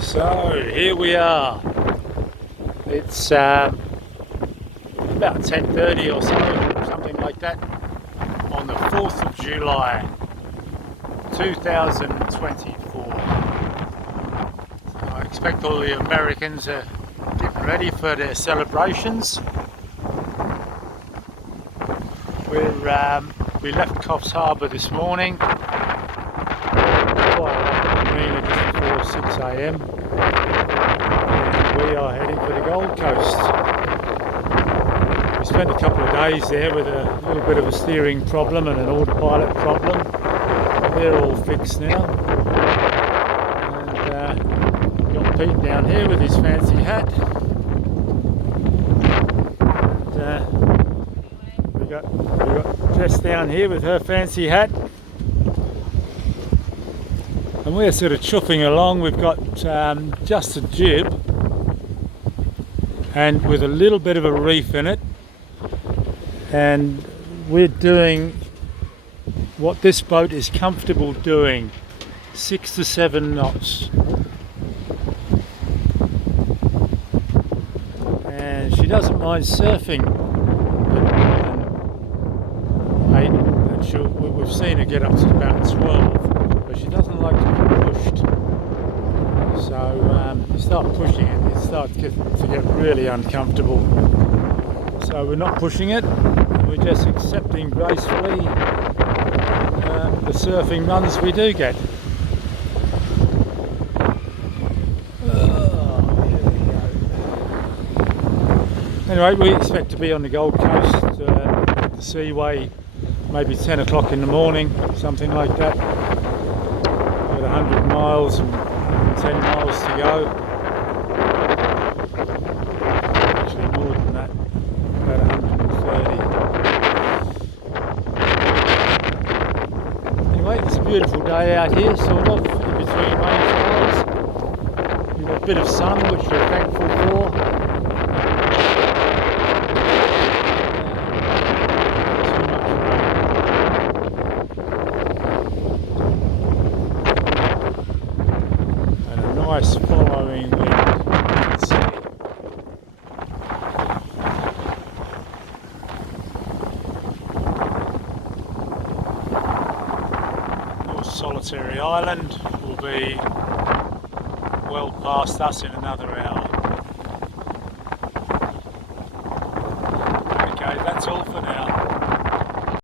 So here we are. It's about 10:30 or so, something like that, on the 4th of July 2024. I expect all the Americans are getting ready for their celebrations. We left Coffs Harbour this morning, quite a marina just before 6 a.m. and we are heading for the Gold Coast. We spent a couple of days there with a little bit of a steering problem and an autopilot problem. They're all fixed now. And got Pete down here with his fancy hat. And, we got Jess down here with her fancy hat. And we're sort of chuffing along. We've got just a jib and with a little bit of a reef in it, and we're doing what this boat is comfortable doing, 6 to 7 knots. And she doesn't mind surfing at 8, and we've seen her get up to about 12, but she doesn't like to be pushed. So you start pushing it, it starts to get really uncomfortable. So we're not pushing it, we're just accepting gracefully the surfing runs we do get. Anyway, we expect to be on the Gold Coast, the Seaway, maybe 10 o'clock in the morning, something like that. About 100 miles and 10 miles to go. Actually more than that, about 130. Anyway, it's a beautiful day out here, sort of, in between rain showers. We've got a bit of sun, which we're thankful for. Nice following wind, you can see. Your solitary island will be well past us in another hour.